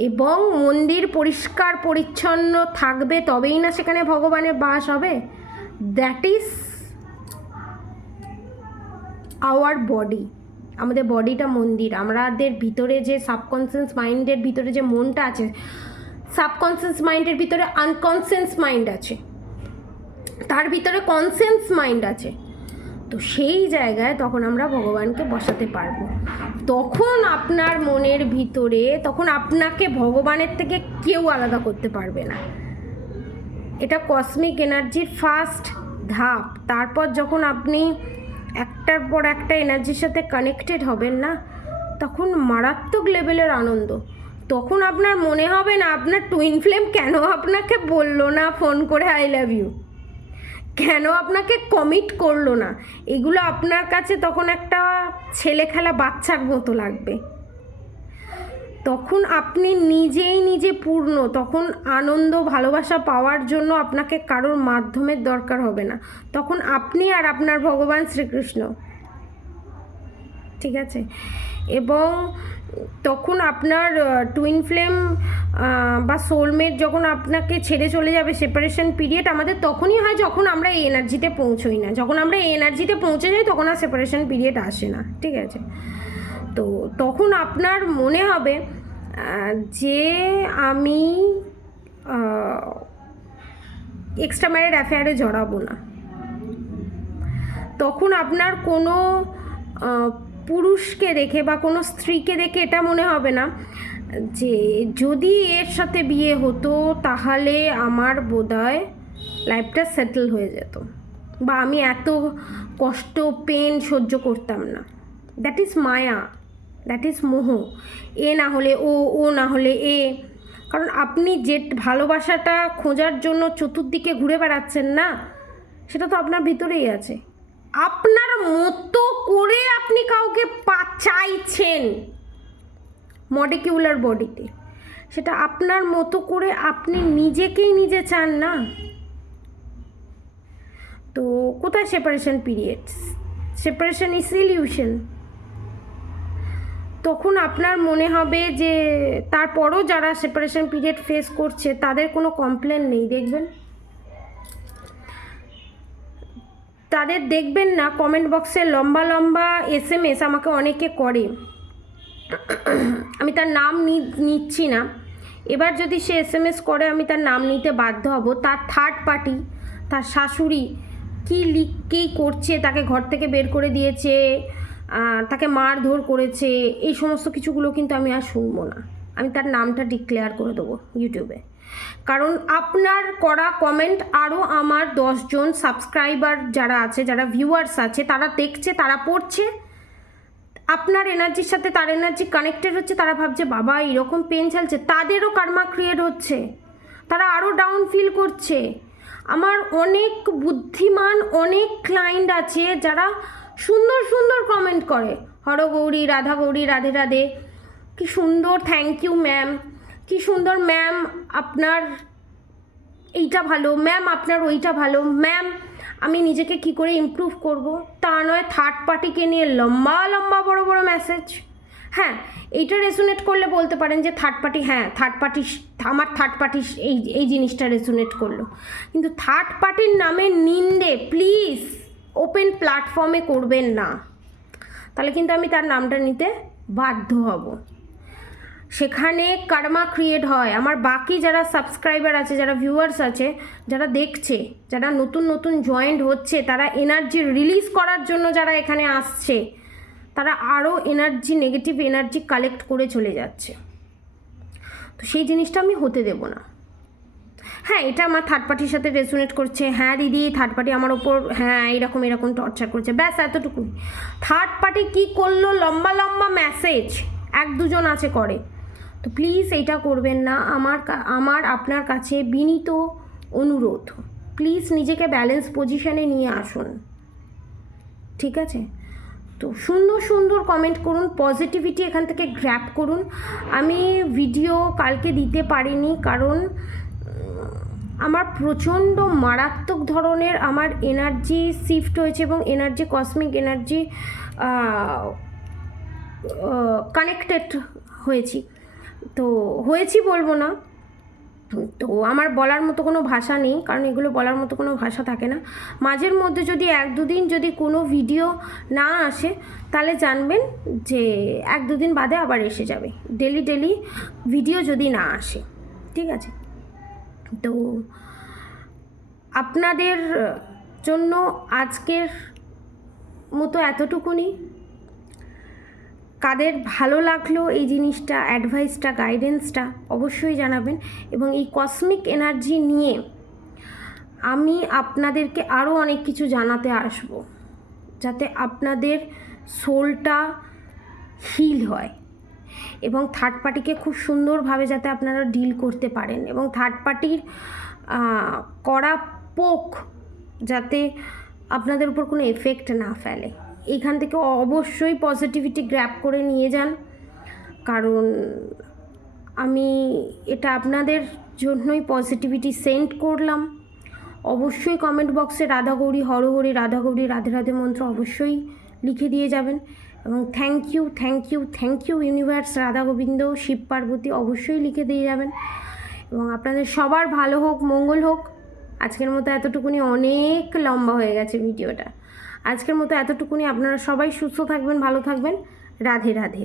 এবং মন্দির পরিষ্কার পরিচ্ছন্ন থাকবে, তবেই না সেখানে ভগবানের বাস হবে। That is our body. আমাদের বডিটা মন্দির। আমাদের ভিতরে যে সাবকনসিয়াস মাইন্ডের ভিতরে যে মনটা আছে, সাবকনসিয়াস মাইন্ডের ভিতরে আনকনসিয়াস মাইন্ড আছে, তার ভিতরে কনসিয়াস মাইন্ড আছে। তো সেই জায়গায় তখন আমরা ভগবানকে বসাতে পারবো। তখন আপনার মনের ভিতরে, তখন আপনাকে ভগবানের থেকে কেউ আলাদা করতে পারবে না। এটা কসমিক এনার্জির ফার্স্ট ধাপ। তারপর যখন আপনি একটার পর একটা এনার্জির সাথে কানেক্টেড হবেন না, তখন মারাত্মক লেভেলের আনন্দ। তখন আপনার মনে হবে না আপনার টুইন ফ্লেম কেন আপনাকে বললো না ফোন করে আই লাভ ইউ, কেন আপনাকে কমিট করলো না। এগুলো আপনার কাছে তখন একটা ছেলে খেলা বাচ্চার মতো লাগবে। তখন আপনি নিজেই নিজে পূর্ণ। তখন আনন্দ ভালোবাসা পাওয়ার জন্য আপনাকে কারোর মাধ্যমের দরকার হবে না। তখন আপনি আর আপনার ভগবান শ্রীকৃষ্ণ। ঠিক আছে, এবং তখন আপনার টুইন ফ্লেম বা সোলমেট যখন আপনাকে ছেড়ে চলে যাবে, সেপারেশন পিরিয়ড আমাদের তখনই হয় যখন আমরা এই এনার্জিতে পৌঁছোই না। যখন আমরা এই এনার্জিতে পৌঁছে যাই তখন আর সেপারেশন পিরিয়ড আসে না। ঠিক আছে, তো তখন আপনার মনে হবে যে আমি এক্সট্রা ম্যারিড অ্যাফেয়ারে জড়াবো না। তখন আপনার কোনো পুরুষকে দেখে বা কোনো স্ত্রীকে দেখে এটা মনে হবে না যে যদি এর সাথে বিয়ে হতো তাহলে আমার বোধহয় লাইফটা সেটেল হয়ে যেত, বা আমি এত কষ্ট পেন সহ্য করতাম না। That is Maya, that is মোহ। এ না হলে ও, ও না হলে এ। কারণ আপনি যে ভালোবাসাটা খোঁজার জন্য চতুর্দিকে ঘুরে বেড়াচ্ছেন না, সেটা তো আপনার ভিতরেই আছে। আপনার মতো করে আপনি কাউকে চাইছেন মলিকিউলার বডিতে, সেটা আপনার মতো করে আপনি নিজেকেই নিজে চান না। তো কোথায় separation period? Separation is illusion. তখন আপনার মনে হবে যে তারপরও যারা সেপারেশন পিরিয়ড ফেস করছে তাদের কোনো কমপ্লেন নেই, দেখবেন তাদের দেখবেন না কমেন্ট বক্সে লম্বা লম্বা SMS আমাকে অনেকে করে, আমি তার নাম নিচ্ছি না। এবার যদি সে SMS করে আমি তার নাম নিতে বাধ্য হব। তার থার্ড পার্টি, তার শাশুড়ি কী করছে, তাকে ঘর থেকে বের করে দিয়েছে, তাকে মারধর করেছে, এই সমস্ত কিছুগুলো কিন্তু আমি আর শুনবো না। আমি তার নামটা ডিক্লেয়ার করে দেবো ইউটিউবে। কারণ আপনার করা কমেন্ট আরও আমার 10 জন সাবস্ক্রাইবার যারা আছে, যারা ভিউয়ার্স আছে, তারা দেখছে, তারা পড়ছে, আপনার এনার্জির সাথে তার এনার্জি কানেক্টেড হচ্ছে, তারা ভাবছে বাবা এরকম পেন চালছে, তাদেরও কার্মা ক্রিয়েট হচ্ছে, তারা আরও ডাউন ফিল করছে। আমার অনেক বুদ্ধিমান অনেক ক্লায়েন্ট আছে যারা সুন্দর সুন্দর কমেন্ট করে, হরগৌরী, রাধা গৌরী, রাধে রাধে, কি সুন্দর, থ্যাংক ইউ ম্যাম, কি সুন্দর ম্যাম, আপনার এইটা ভালো, ম্যাম আপনার ওইটা ভালো, ম্যাম আমি নিজেকে কি করে ইমপ্রুভ করব। তা নয় থার্ড পার্টিকে নিয়ে লম্বা লম্বা বড় বড় মেসেজ। হ্যাঁ, এইটা রেজোনেট করলে বলতে পারেন যে থার্ড পার্টি, হ্যাঁ থার্ড পার্টি, আমার থার্ড পার্টি এই জিনিসটা রেজোনেট করলো। কিন্তু থার্ড পার্টির নামে নিন্দে প্লিজ ওপেন প্ল্যাটফর্মে করবেন না, তাহলে কিন্তু আমি তার নামটা নিতে বাধ্য হব। সেখানে কার্মা ক্রিয়েট হয়। আমার বাকি যারা সাবস্ক্রাইবার আছে, যারা ভিউয়ার্স আছে, যারা দেখছে, যারা নতুন নতুন জয়েন্ট হচ্ছে, তারা এনার্জি রিলিজ করার জন্য যারা এখানে আসছে, তারা আরও এনার্জি, নেগেটিভ এনার্জি কালেক্ট করে চলে যাচ্ছে। তো সেই জিনিসটা আমি হতে দেব না। হ্যাঁ, এটা আমার থার্ড পার্টির সাথে রেজোনেট করছে, হ্যাঁ দিদি থার্ড পার্টি আমার ওপর হ্যাঁ এরকম এরকম টর্চার করছে, ব্যাস এতটুকুই। থার্ড পার্টি কী করলো, লম্বা লম্বা মেসেজ 1-2 জন আছে করে, তো প্লিজ এইটা করবেন না। আমার আপনার কাছে বিনীত অনুরোধ, প্লিজ নিজেকে ব্যালেন্স পজিশানে নিয়ে আসুন, ঠিক আছে? তো সুন্দর সুন্দর কমেন্ট করুন, পজিটিভিটি এখান থেকে গ্র্যাব করুন। আমি ভিডিও কালকে দিতে পারিনি কারণ আমার প্রচণ্ড মারাত্মক ধরনের আমার এনার্জি শিফট হয়েছে এবং এনার্জি, কসমিক এনার্জি কানেক্টেড হয়েছি বলবো না। তো আমার বলার মতো কোনো ভাষা নেই, কারণ এগুলো বলার মতো কোনো ভাষা থাকে না। মাঝের মধ্যে যদি 1-2 দিন যদি কোনো ভিডিও না আসে, তাহলে জানবেন যে 1-2 দিন বাদে আবার এসে যাবে ডেলি ভিডিও যদি না আসে, ঠিক আছে? তো আপনাদের জন্য আজকের মতো এতটুকুনি। কাদের ভালো লাগলো এই জিনিসটা, অ্যাডভাইসটা, গাইডেন্সটা অবশ্যই জানাবেন। এবং এই কসমিক এনার্জি নিয়ে আমি আপনাদেরকে আরও অনেক কিছু জানাতে আসব, যাতে আপনাদের সোলটা হিল হয় এবং থার্ড পার্টিকে খুব সুন্দরভাবে যাতে আপনারা ডিল করতে পারেন, এবং থার্ড পার্টির করা পোক যাতে আপনাদের উপর কোনো এফেক্ট না ফেলে। এইখান থেকে অবশ্যই পজিটিভিটি গ্র্যাব করে নিয়ে যান, কারণ আমি এটা আপনাদের জন্যই পজিটিভিটি সেন্ড করলাম। অবশ্যই কমেন্ট বক্সে রাধা গৌরী, হরহরি, রাধা গৌরী, রাধে রাধে মন্ত্র অবশ্যই লিখে দিয়ে যাবেন। এবং thank you universe, Radha Gobinda, Shiva Parvati অবশ্যই লিখে দিয়ে যাবেন। এবং আপনাদের সবার ভালো হোক, মঙ্গল হোক। আজকের মতো এতটুকুনি, অনেক লম্বা হয়ে গেছে ভিডিওটা। আজকের মতো এতটুকুনি। আপনারা সবাই সুস্থ থাকবেন, ভালো থাকবেন। রাধে রাধে।